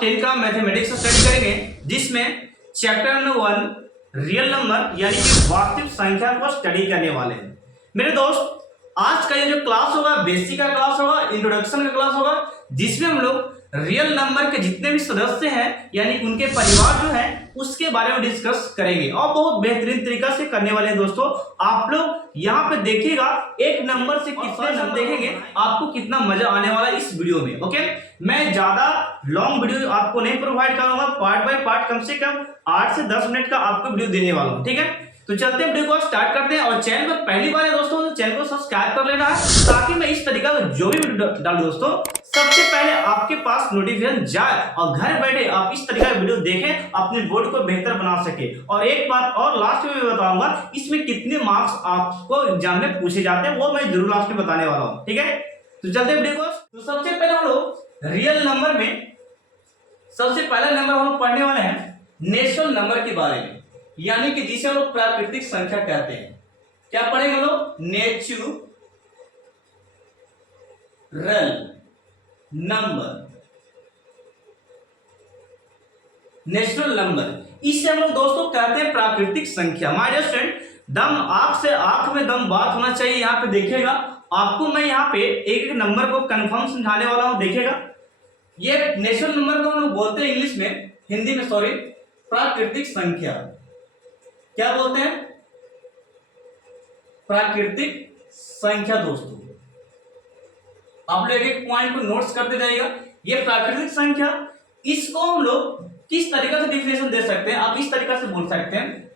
Class 10 का mathematics study करेंगे, जिसमें चैप्टर नंबर 1 रियल नंबर यानी कि वास्तविक संख्या को स्टडी करने वाले हैं। मेरे दोस्त, आज का ये जो क्लास होगा बेसिक का क्लास होगा, इंट्रोडक्शन का क्लास होगा, जिसमें हम लोग रियल नंबर के जितने भी सदस्य हैं यानी उनके परिवार जो है उसके बारे में डिस्कस करेंगे और बहुत बेहतरीन तरीका से करने वाले हैं। दोस्तों, आप लोग यहाँ पे देखिएगा एक नंबर से कितने नंबर देखेंगे, आपको कितना मजा आने वाला है इस वीडियो में। ओके, मैं ज्यादा लॉन्ग वीडियो आपको नहीं प्रोवाइड करूंगा, पार्ट बाय पार्ट कम से कम 8 से 10 मिनट का आपको वीडियो देने वाला हूँ। ठीक है, तो चलते हैं वीडियो को स्टार्ट करते हैं। और चैनल पर पहली बार है दोस्तों तो चैनल को सब्सक्राइब कर लेना है, ताकि मैं इस तरीका का जो भी वीडियो डालूं दोस्तों सबसे पहले आपके पास नोटिफिकेशन जाए और घर बैठे आप इस तरीका का वीडियो देखें, अपने बोर्ड को बेहतर बना सके। और एक बात और लास्ट में मैं बताऊंगा, इसमें कितने मार्क्स आपको एग्जाम में पूछे जाते हैं वो मैं जरूर लास्ट में बताने वाला हूँ। ठीक है, तो चलते हैं वीडियो को। तो सबसे पहले हम लोग रियल नंबर में सबसे पहला नंबर हम लोग पढ़ने वाले हैं नेचुरल नंबर के बारे में, यानी कि जिसे हम लोग प्राकृतिक संख्या कहते हैं। क्या पढ़ेंगे हम लोग? नेचुरल नंबर, नेचुरल नंबर इसे हम लोग दोस्तों कहते हैं प्राकृतिक संख्या। माय डियर फ्रेंड, दम आंख से आंख में दम बात होना चाहिए। यहाँ पे देखिएगा, आपको मैं यहाँ पे एक एक नंबर को कंफर्म समझाने वाला हूं। देखिएगा, ये नेचुरल नंबर को हम लोग बोलते हैं इंग्लिश में, हिंदी में सॉरी, प्राकृतिक संख्या। क्या बोलते हैं? प्राकृतिक संख्या। दोस्तों, आप लोग एक पॉइंट को नोट्स करते जाइएगा। ये प्राकृतिक संख्या, इसको हम लोग किस तरीके से डिफिनेशन दे सकते हैं? आप इस तरीके से बोल सकते हैं,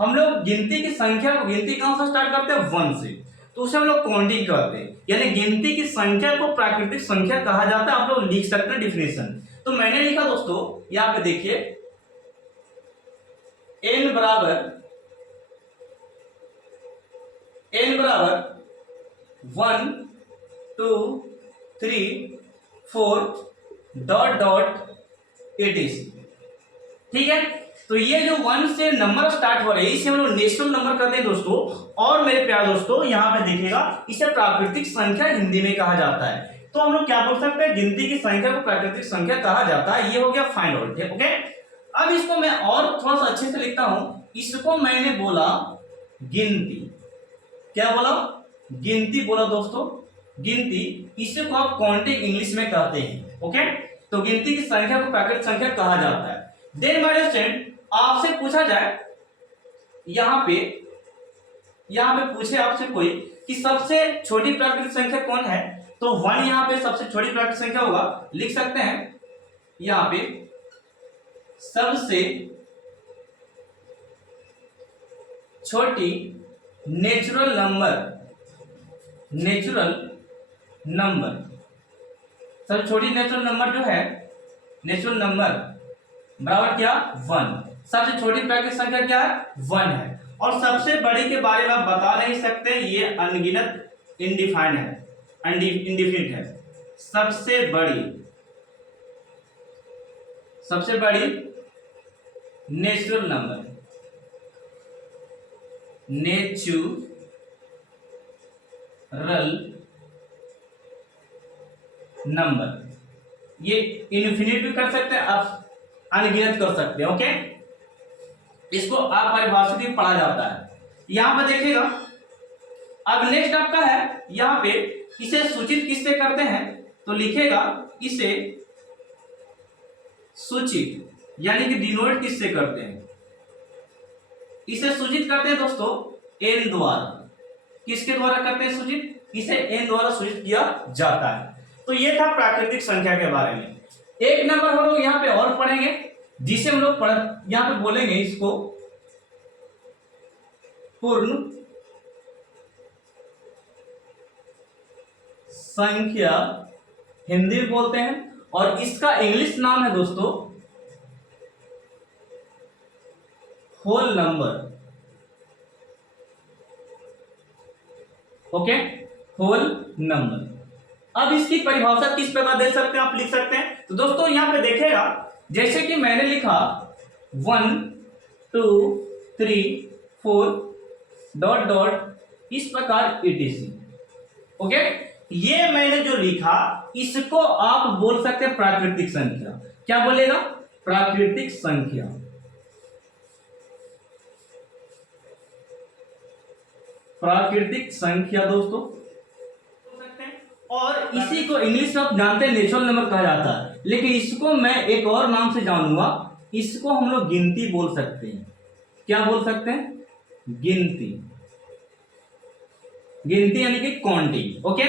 हम लोग गिनती की संख्या को, गिनती कहां से स्टार्ट करते हैं? 1 से, तो उसे हम लोग काउंटिंग करते हैं, यानी गिनती की संख्या को प्राकृतिक संख्या कहा जाता है। आप लोग लिख सकते हैं डिफिनेशन। तो मैंने लिखा दोस्तों, यहां पे देखिए, n बराबर 1 2 3 4 डॉट डॉट etc। ठीक है, तो ये जो 1 से नंबर स्टार्ट हो रहे हैं इसे हम लोग नेचुरल नंबर कहते हैं दोस्तों। और मेरे प्यारे दोस्तों, यहाँ पे देखिएगा, इसे प्राकृतिक संख्या हिंदी में कहा जाता है। तो हम लोग क्या बोल सकते हैं? गिनती की संख्या को प्राकृतिक संख्या कहा जाता है। ये हो गया फाइंड आउट। ओके, अब इसको मैं और थोड़ा सा अच्छे से लिखता हूं। इसको मैंने बोला गिनती। क्या बोला? गिनती बोला दोस्तों, गिनती। इसे को आप काउंटिंग इंग्लिश में कहते हैं। ओके, तो गिनती की संख्या को प्राकृतिक संख्या कहा जाता है। देन माय डियर फ्रेंड, आपसे पूछा जाए, यहां पे पूछे आपसे कोई कि सबसे छोटी प्राकृतिक संख्या कौन है, तो 1 यहां पे सबसे छोटी प्राकृतिक संख्या होगा। लिख सकते हैं यहां पे सबसे छोटी नेचुरल नंबर, सबसे छोटी नेचुरल नंबर जो है, नेचुरल नंबर बराबर क्या? 1। सबसे छोटी प्राकृतिक संख्या क्या है? 1 है। और सबसे बड़ी के बारे में आप बता नहीं सकते, ये अनगिनत, इनडिफाइंड है, इंडिफिनिट है। सबसे बड़ी नेचुरल नंबर, ये इनफिनिट भी कर सकते हैं, आप अनगिनत कर सकते हैं। ओके, इसको आप परिभाषित भी पढ़ा जाता है। यहां पर देखिएगा, अब नेक्स्ट आपका है, यहां पे इसे सूचित किससे करते हैं? तो लिखेगा इसे सूचित, यानी कि डिनोट किससे करते हैं? इसे सूचित करते हैं दोस्तों n द्वारा। किसके द्वारा करते हैं सूचित? इसे n द्वारा सूचित किया जाता है। तो ये था प्राकृतिक संख्या के बारे में। एक नंबर हम लोग यहाँ पे और पढ़ेंगे, जिसे हम लोग यहाँ पे बोलेंगे इसको पूर्ण संख्या, हिंदी में बोलते हैं, और इसका इंग्लिश नाम है दोस्तों whole number. Okay, whole number. अब इसकी परिभाषा किस प्रकार दे सकते हैं? आप लिख सकते हैं। तो दोस्तों यहां पे देखिएगा, जैसे कि मैंने लिखा 1 2 3 4 डॉट डॉट इस प्रकार etc। ओके, ये मैंने जो लिखा इसको आप बोल सकते हैं प्राकृतिक संख्या। क्या बोलेगा? प्राकृतिक संख्या। प्राकृतिक संख्या दोस्तों बोल सकते हैं। और इसी को इंग्लिश में आप जानते हैं नेचुरल नंबर कहा जाता है, लेकिन इसको मैं एक और नाम से जानूंगा, इसको हम लोग गिनती बोल सकते हैं। क्या बोल सकते हैं? गिनती। गिनती यानी कि काउंटिंग। ओके,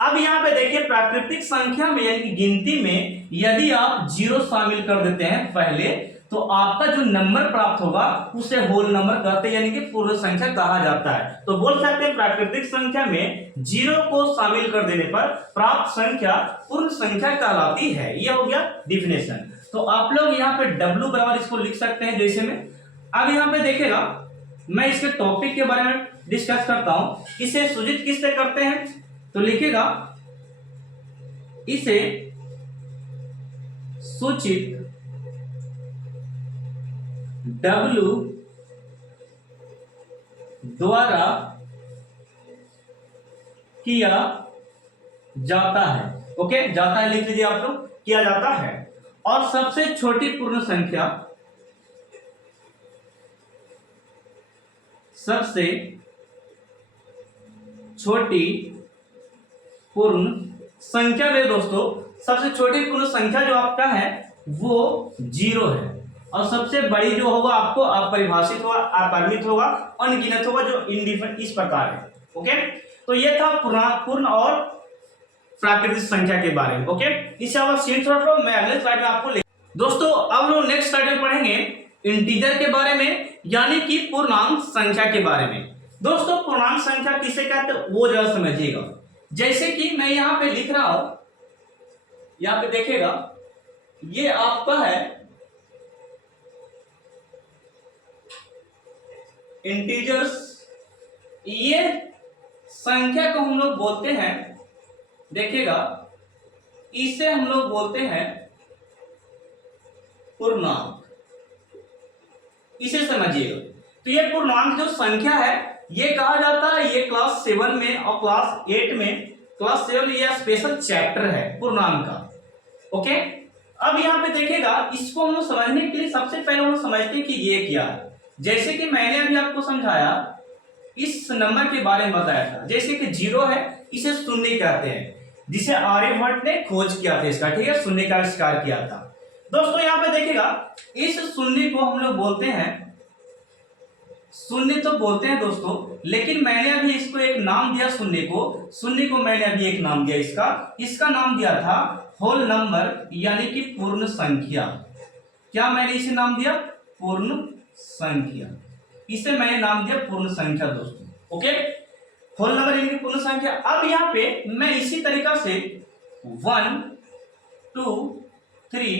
अब यहां पे देखिए प्राकृतिक संख्या में यानी कि गिनती में यदि आप जीरो शामिल कर देते हैं पहले, तो आपका जो नंबर प्राप्त होगा उसे होल नंबर कहते हैं, यानी कि पूर्ण संख्या कहा जाता है। तो बोल सकते हैं प्राकृतिक संख्या में जीरो को शामिल कर देने पर प्राप्त संख्या पूर्ण संख्या कहलाती है। यह हो गया डिफिनेशन। तो आप लोग यहाँ पे W बराबर इसको लिख सकते हैं जैसे में। अब यहाँ पे देखेगा मैं इसके टॉपिक के बारे में डिस्कस करता हूं। इसे सूचित किससे करते हैं? तो लिखेगा इसे सूचित W द्वारा किया जाता है। ओके, जाता है लिख लीजिए आप लोग, किया जाता है। और सबसे छोटी पूर्ण संख्या, सबसे छोटी पूर्ण संख्या में दोस्तों, सबसे छोटी पूर्ण संख्या जो आपका है वो जीरो है, और सबसे बड़ी जो होगा आपको अपरिभाषित होगा, अपरिमित होगा, अनगिनत होगा, जो इंडिफिनिट इस प्रकार है। ओके, तो ये था पूर्ण और प्राकृतिक संख्या के बारे में। ओके, इसे आप सीन छोड़ लो, मैं अगले स्लाइड में आपको दोस्तों अब लोग नेक्स्ट स्लाइड में पढ़ेंगे इंटीजर के बारे में, यानी कि पूर्णांक संख्या के बारे में। दोस्तों पूर्णांक संख्या किसे कहते हैं वो जरा समझिएगा। जैसे कि मैं यहां पे लिख रहा हूं, यहां पे देखिएगा ये आपका है इंटीजर्स। ये संख्या को हम लोग बोलते हैं, देखिएगा इसे हम लोग बोलते हैं पूर्णांक। इसे समझिएगा। तो ये पूर्णांक जो संख्या है ये कहा जाता है, ये क्लास 7 में और क्लास 8 में, क्लास 7 ये स्पेशल चैप्टर है पूर्णांक का। ओके, अब यहाँ पे देखिएगा इसको हम समझने के लिए सबसे पहले हम समझते हैं कि ये क्या है। जैसे कि मैंने अभी आपको समझाया, इस नंबर के बारे में बताया था, जैसे कि जीरो है इसे शून्य कहते हैं, जिसे आर्यभट्ट ने खोज किया था इसका, ठीक है, शून्य का आविष्कार किया था। दोस्तों यहाँ पे देखिएगा इस शून्य को हम लोग बोलते हैं, शून्य तो बोलते हैं दोस्तों, लेकिन मैंने अभी इसको एक नाम दिया शून्य को मैंने अभी एक नाम दिया, इसका नाम दिया था होल नंबर, यानी कि पूर्ण संख्या। क्या मैंने इसे नाम दिया? पूर्ण संख्या। इसे मैंने नाम दिया पूर्ण संख्या दोस्तों। ओके, होल नंबर यानी कि पूर्ण संख्या। अब यहाँ पे मैं इसी तरीका से 1 2 3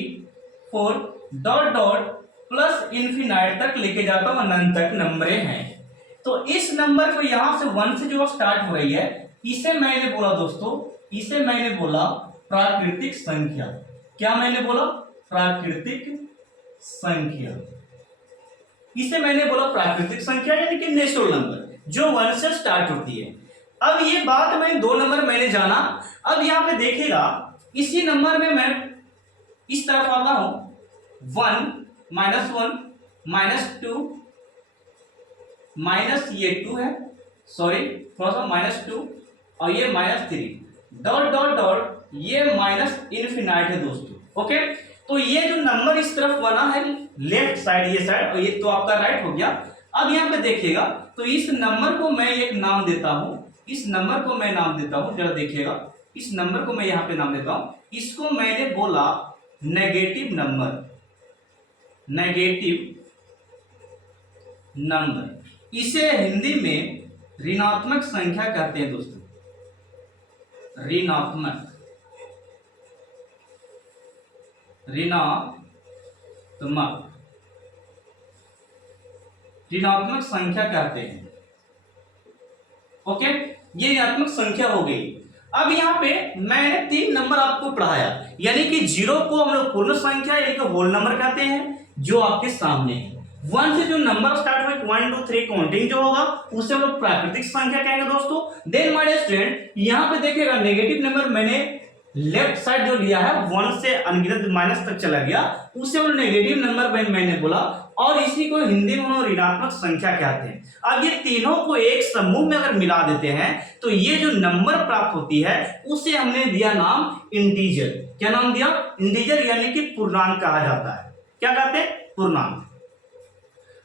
4 डॉट डॉट प्लस इन्फिनाइट तक लेके जाता हूं, अनंत तक नंबरें हैं। तो इस नंबर को यहां से 1 से जो स्टार्ट हो रही है, इसे मैंने बोला दोस्तों, इसे मैंने बोला प्राकृतिक संख्या। क्या मैंने बोला? प्राकृतिक संख्या। इसे मैंने बोला प्राकृतिक संख्या, यानी कि नेचुरल नंबर जो 1 से स्टार्ट होती है। अब ये बात मैं 2 नंबर मैंने जाना। अब यहां पे देखिएगा इसी नंबर में मैं इस तरफ आता हूं, 1 -1 -2 माइनस ये 2 है, सॉरी थोड़ा सा -2 और ये -3 डॉट डॉट डॉट, ये माइनस इनफिनाइट है दोस्तों। ओके, तो ये जो नंबर इस तरफ बना है लेफ्ट साइड, ये साइड, और ये तो आपका राइट हो गया। अब यहाँ पे देखिएगा तो इस नंबर को मैं एक नाम देता हूं, इस नंबर को मैं नाम देता हूं, जरा देखिएगा इस नंबर को मैं यहाँ पे नाम देता हूं, इसको मैंने बोला नेगेटिव नंबर, नेगेटिव नंबर। इसे हिंदी में ऋणात्मक संख्या कहते हैं दोस्तों, ऋणात्मक ऋणात्मक संख्या कहते हैं। ओके, ये ऋणात्मक संख्या हो गई। अब यहाँ पे मैंने 3 नंबर आपको पढ़ाया, यानी कि 0 को हम लोग पूर्ण संख्या यानी कि होल नंबर कहते हैं, जो आपके सामने है। 1 से जो नंबर स्टार्ट हुए 1 2 3 काउंटिंग जो होगा उसे हम लोग प्राकृतिक संख्या कहेंगे दोस्तों। देन माय स्टूडेंट यहाँ पे देखिएगा नेगेटिव नंबर मैंने लेफ्ट साइड जो लिया है 1 से अनगिनत माइनस तक चला गया, उसे हम नेगेटिव नंबर मैंने बोला, और इसी को हिंदी में हम ऋणात्मक संख्या कहते हैं। अब ये तीनों को एक समूह में अगर मिला देते हैं तो ये जो नंबर प्राप्त होती है उसे हमने दिया नाम इंटीजर। क्या नाम दिया? इंटीजर, यानी कि पूर्णांक कहा जाता है। क्या कहते हैं? पूर्णांक।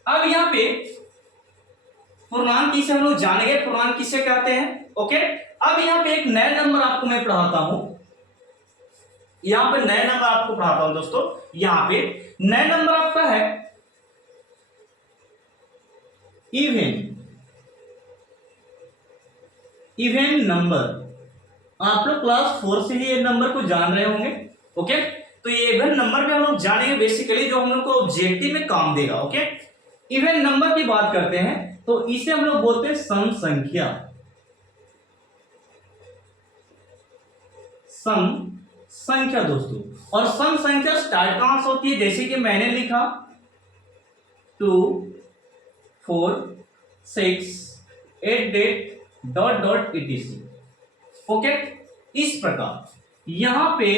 अब यहाँ पे पूर्णांक किसे हम लोग जानेंगे, पूर्णांक किसे कहते हैं। ओके, अब यहाँ पे एक नया नंबर आपको मैं पढ़ाता हूं, यहाँ पे नया नंबर आपको पढ़ाता हूं दोस्तों। यहाँ पे नया नंबर आपका है इवन नंबर। आप लोग क्लास 4 से ही ये नंबर को जान रहे होंगे। ओके, तो ये इवन नंबर में हम लोग जानेंगे बेसिकली जो हम लोग को ऑब्जेक्टिव में काम देगा। ओके, इवन नंबर की बात करते हैं तो इसे हम लोग बोलते हैं सम संख्या। सम संख्या दोस्तों, और सम संख्या स्टार्ट कहां से होती है? जैसे कि मैंने लिखा 2 4 6 8 डॉट डॉट etc। ओके, इस प्रकार यहां पे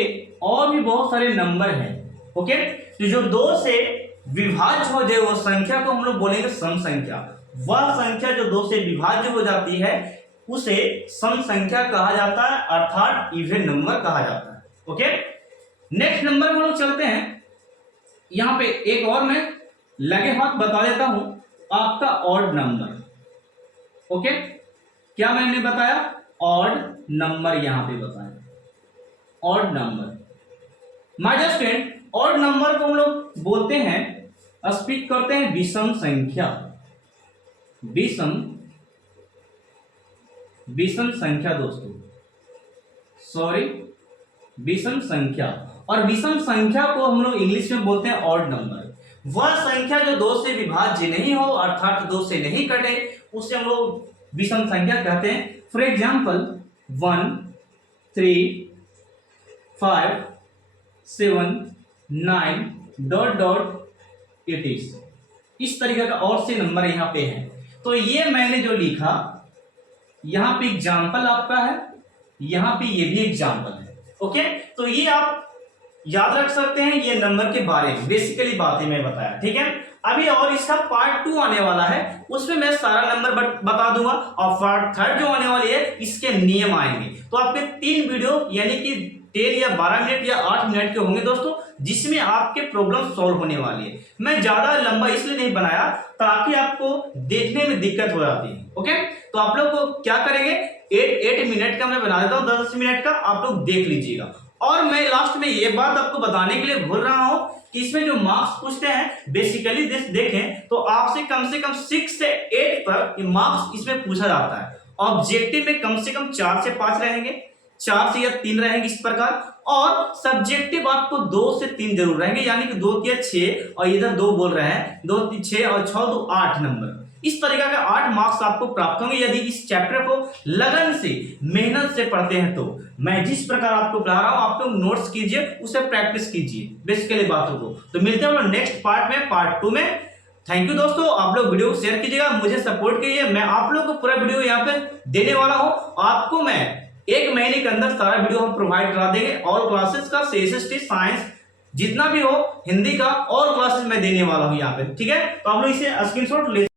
और भी बहुत सारे नंबर हैं। ओके, तो जो 2 से विभाज्य हो जाए वो संख्या को हम लोग बोलेंगे सम संख्या। वह संख्या जो 2 से विभाज्य हो जाती है उसे सम संख्या कहा जाता है, अर्थात इवन नंबर कहा जाता है। ओके, नेक्स्ट नंबर में लोग चलते हैं। यहां पे एक और मैं लगे हाथ बता देता हूं, आपका ऑड नंबर। ओके, क्या मैंने बताया? ऑड नंबर यहां पे बताया, odd number. My dear student, odd number को हम लोग बोलते हैं, स्पीक करते हैं विषम संख्या। विषम संख्या दोस्तों, सॉरी, विषम संख्या। और विषम संख्या को हम लोग इंग्लिश में बोलते हैं ऑड नंबर। वह संख्या जो 2 से विभाज्य नहीं हो, अर्थात 2 से नहीं कटे, उसे हम लोग विषम संख्या कहते हैं। For example 1 3 5 7 9 dot dot it is, इस तरीके का और से नंबर यहाँ पे है। तो ये मैंने जो लिखा, यहाँ पे एग्जाम्पल आपका है, यहाँ पे ये भी एग्जाम्पल है। ओके, तो ये आप याद रख सकते हैं ये नंबर के बारे में बेसिकली बातें मैं बताया। ठीक है, अभी और इसका पार्ट 2 आने वाला है, उसमें मैं सारा नंबर बता दूंगा, और पार्ट 3 जो आने वाली है इसके नियम आएंगे। तो आपके 3 वीडियो यानी कि 10 या 12 मिनट या 8 मिनट के होंगे दोस्तों, जिसमें आपके प्रॉब्लम सॉल्व होने वाली है। मैं ज्यादा लंबा इसलिए नहीं बनाया ताकि आपको देखने में दिक्कत हो जाती है। ओके, तो आप लोग को क्या करेंगे, 8 मिनट का मैं बना देता हूँ, 10 मिनट का आप लोग देख लीजिएगा। और मैं लास्ट में ये बात आपको बताने के लिए भूल रहा हूं कि इसमें जो मार्क्स पूछते हैं बेसिकली देखें तो आपसे कम 6 से 8 तक मार्क्स इसमें पूछा जाता है। ऑब्जेक्टिव में कम से कम 4 से 5 रहेंगे, 4 से या 3 रहेंगे इस प्रकार, और सब्जेक्टिव आपको 2 से 3 जरूर रहेंगे, यानी कि 2 या 6, और इधर 2 बोल रहे हैं, 2 6 और 6 2 8 नंबर। इस तरीके का 8 मार्क्स आपको प्राप्त होंगे यदि इस चैप्टर को लगन से मेहनत से पढ़ते हैं। तो मैं जिस प्रकार आपको पढ़ा रहा हूं आप लोग नोट्स कीजिए, उसे प्रैक्टिस कीजिए बेसिकली बातों को। तो मिलते हैं नेक्स्ट पार्ट में, पार्ट 2 में। थैंक यू दोस्तों, आप लोग वीडियो को शेयर कीजिएगा, मुझे सपोर्ट कीजिए। मैं आप लोग को पूरा वीडियो यहाँ पे देने वाला हूँ। आपको मैं 1 महीने के अंदर सारा वीडियो हम प्रोवाइड करा देंगे, और क्लासेस का CSST साइंस जितना भी हो, हिंदी का और क्लासेस मैं देने वाला हूँ यहाँ पे। ठीक है, तो आप लोग इसे स्क्रीनशॉट ले